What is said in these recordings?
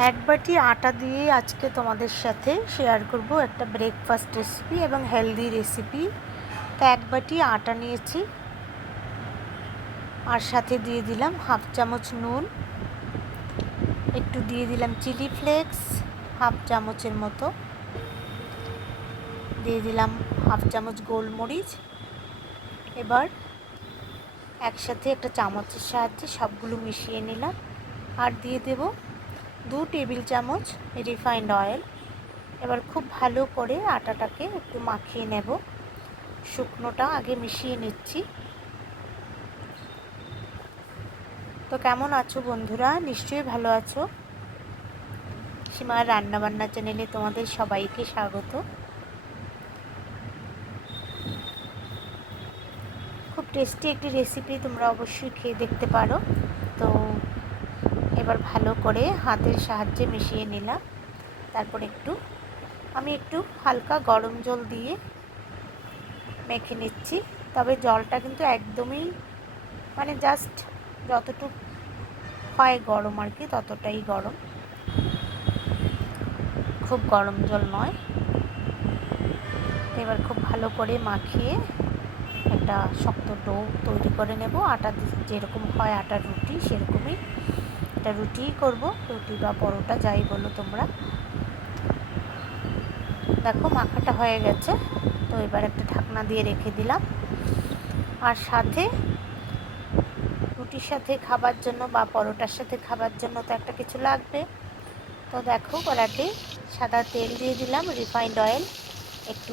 এক বাটি আটা দিয়ে আজকে তোমাদের সাথে শেয়ার করব একটা ব্রেকফাস্ট রেসিপি এবং হেলদি রেসিপি। তো এক বাটি আটা নিয়েছি, আর সাথে দিয়ে দিলাম হাফ চামচ নুন, একটু দিয়ে দিলাম চিলি ফ্লেক্স হাফ চামচের মতো, দিয়ে দিলাম হাফ চামচ গোলমরিচ। এবার একসাথে একটা চামচের সাহায্যে সবগুলো মিশিয়ে নিলাম, আর দিয়ে দেব 2 টেবিল চামচ রিফাইন্ড অয়েল। এবার খুব ভালো করে আটাটাকে একটু মাখিয়ে নেব। শুকনোটা আগে মিশিয়ে নিচ্ছি। তো কেমন আছো বন্ধুরা? নিশ্চয়ই ভালো আছো। সীমার রান্নাবান্না চ্যানেলে তোমাদের সবাইকে স্বাগত। খুব টেস্টি একটি রেসিপি, তোমরা অবশ্যই খেয়ে দেখতে পারো। তো এবার ভালো করে হাতের সাহায্যে মিশিয়ে নিলাম। তারপর আমি একটু হালকা গরম জল দিয়ে মেখে নিচ্ছি। তবে জলটা কিন্তু একদমই জাস্ট যতটুকু হয় গরম আর কি, ততটাই গরম, খুব গরম জল নয়। এবার খুব ভালো করে মাখিয়ে একটা শক্ত ডো তৈরি করে নেব। আটা যেরকম হয় আটার রুটি, সেরকমই এটা রুটিই করব, রুটি বা পরোটা যাই বলো তোমরা। দেখো মাখাটা হয়ে গেছে। তো এবার একটা ঢাকনা দিয়ে রেখে দিলাম। আর সাথে রুটির সাথে খাবার জন্য বা পরোটার সাথে খাবার জন্য তো একটা কিছু লাগবে। তো দেখো কড়াতে সাদা তেল দিয়ে দিলাম, রিফাইন্ড অয়েল, একটু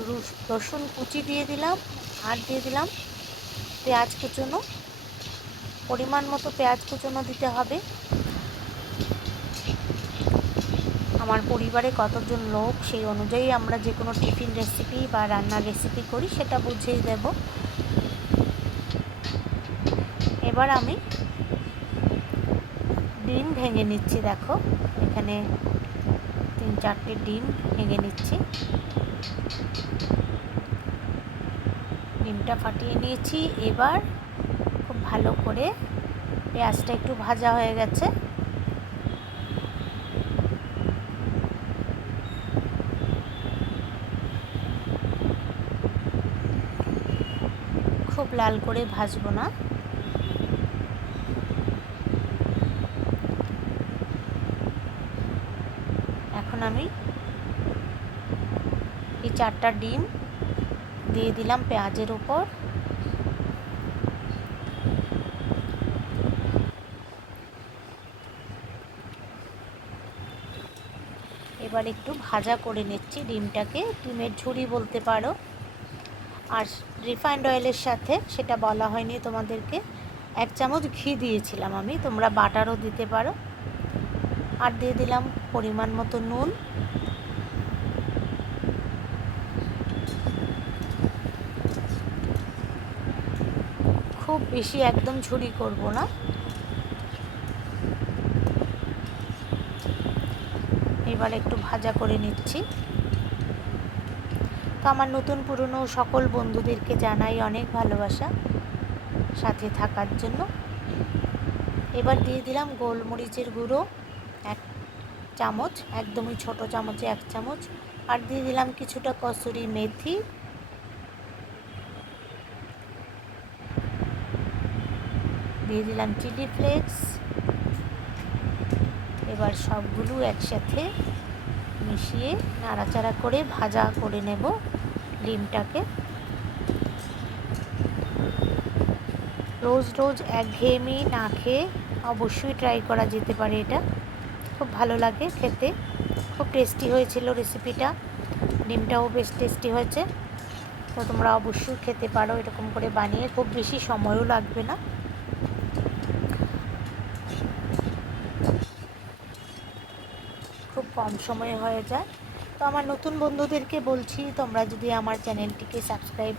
রসুন কুচি দিয়ে দিলাম, আর দিয়ে দিলাম পেঁয়াজ কুচনো। পরিমাণ মতো পেঁয়াজ কুচনো দিতে হবে। আমার পরিবারে কতজন লোক সেই অনুযায়ী আমরা যে কোনো টিফিন রেসিপি বা রান্নার রেসিপি করি সেটা বুঝিয়ে দেব। এবার আমি ডিম ভেঙে নিচ্ছি। দেখো এখানে 3-4টে ডিম ভেঙে নিচ্ছি। ডিমটা ফাটিয়ে নিয়েছি। এবার খুব ভালো করে পেঁয়াজটা একটু ভাজা হয়ে গেছে। খুব লাল করে ভাজবো না। এখন আমি এই 4টা ডিম দিয়ে দিলাম পেঁয়াজের উপর। এবার একটু ভাজা করে নিচ্ছি ডিমটাকে, ডিমের ঝুড়ি বলতে পারো। আর রিফাইন্ড অয়েলের সাথে, সেটা বলা হয়নি তোমাদেরকে, 1 চামচ ঘি দিয়েছিলাম আমি, তোমরা বাটারও দিতে পারো। আর দিয়ে দিলাম পরিমাণ মতো নুন। খুব বেশি একদম ঝুড়ি করব না। এবার একটু ভাজা করে নিচ্ছি। তো আমার নতুন পুরনো সকল বন্ধুদেরকে জানাই অনেক ভালোবাসা সাথে থাকার জন্য। এবার দিয়ে দিলাম গোলমরিচের গুঁড়ো 1 চামচ, একদমই ছোট চামচে 1 চামচ। আর দিয়ে দিলাম কিছুটা কসুরি মেথি। দিয়ে দিলাম চিলি ফ্লেক্স। এবার সবগুলো একসাথে মিশিয়ে নাড়াচাড়া করে ভাজা করে নেব ডিমটাকে। রোজ রোজ একঘেয়েমি না খেয়ে অবশ্যই ট্রাই করা যেতে পারে। এটা খুব ভালো লাগে খেতে, খুব টেস্টি হয়েছিল রেসিপিটা। ডিমটাও বেশ টেস্টি হয়েছে। তো তোমরা অবশ্যই খেতে পারো এরকম করে বানিয়ে, খুব বেশি সময়ও লাগবে না। খুব কম সময়ে হয়ে যায়। তো আমার নতুন বন্ধুদেরকে বলছি, তোমরা যদি আমার চ্যানেলটিকে সাবস্ক্রাইব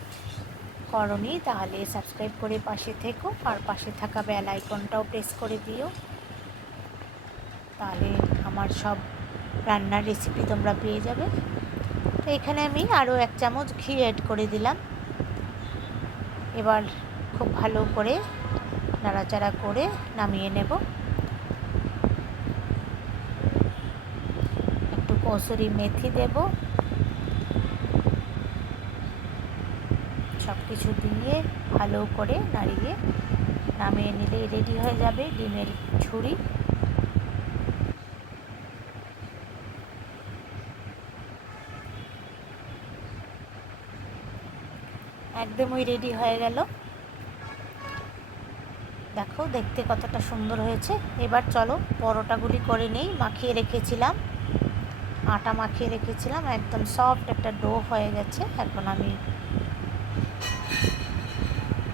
করোনি তাহলে সাবস্ক্রাইব করে পাশে থেকো, আর পাশে থাকা বেল আইকনটাও প্রেস করে দিও। তাহলে আমার সব রান্নার রেসিপি তোমরা পেয়ে যাবে। তো এখানে আমি আরও 1 চামচ ঘি অ্যাড করে দিলাম। এবার খুব ভালো করে নাড়াচাড়া করে নামিয়ে নেব। কসুরি মেথি দেব। সব কিছু দিয়ে ভালো করে নাড়িয়ে নামিয়ে নিলেই রেডি হয়ে যাবে ডিমের ঝুড়ি। একদমই রেডি হয়ে গেল। দেখো দেখতে কতটা সুন্দর হয়েছে। এবার চলো পরোটাগুলি করে নেই। মাখিয়ে রেখেছিলাম, আটা মাখিয়ে রেখেছিলাম, একদম সফট একটা ডো হয়ে গেছে। এখন আমি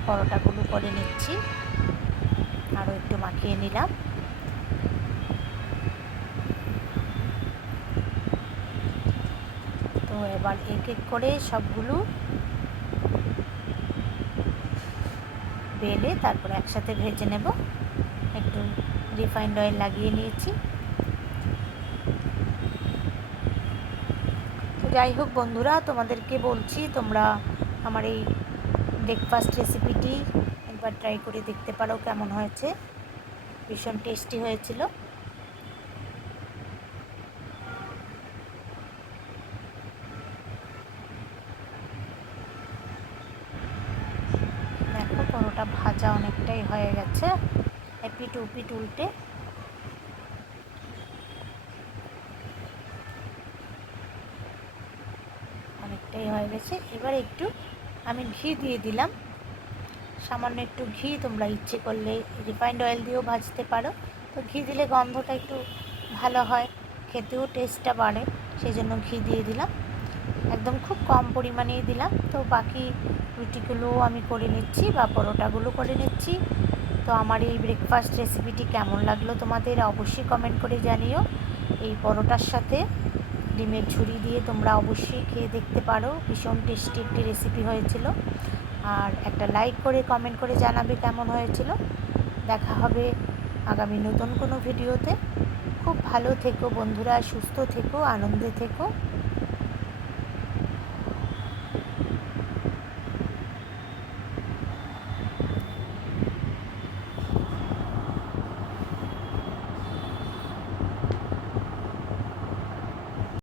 পরোটাগুলো করে নিচ্ছি। আরও একটু মাখিয়ে নিলাম। তো এবার এক এক করে সবগুলো বেলে তারপরে একসাথে ভেজে নেব। একটু রিফাইন্ড অয়েল লাগিয়ে নিয়েছি। তো যাই হোক বন্ধুরা, তোমাদেরকে বলছি তোমরা আমার এই ব্রেকফাস্ট রেসিপিটি একবার ট্রাই করে দেখতে পারো কেমন হয়েছে। ভীষণ টেস্টি হয়েছিল। দেখো পরোটা ভাজা অনেকটাই হয়ে গেছে। এপিট ওপিট উল্টে অনেকটাই হয়ে গেছে। এবার একটু আমি ঘি দিয়ে দিলাম, সামান্য একটু ঘি। তোমরা ইচ্ছে করলে রিফাইন্ড অয়েল দিয়েও ভাজতে পারো। তো ঘি দিলে গন্ধটা একটু ভালো হয়, খেতেও টেস্টটা বাড়ে, সেই জন্য ঘি দিয়ে দিলাম। একদম খুব কম পরিমাণেই দিলাম। তো বাকি রুটিগুলোও আমি করে নিচ্ছি বা পরোটাগুলো করে নিচ্ছি। তো আমার এই ব্রেকফাস্ট রেসিপিটি কেমন লাগলো তোমাদের অবশ্যই কমেন্ট করে জানিও। এই পরোটার সাথে ডিমের ঝুড়ি দিয়ে তোমরা অবশ্যই খেয়ে দেখতে পারো। ভীষণ টেস্টি একটি রেসিপি হয়েছিল। আর একটা লাইক করে কমেন্ট করে জানাবে কেমন হয়েছিল। দেখা হবে আগামী নতুন কোনো ভিডিওতে। খুব ভালো থেকো বন্ধুরা, সুস্থ থেকো, আনন্দে থেকো।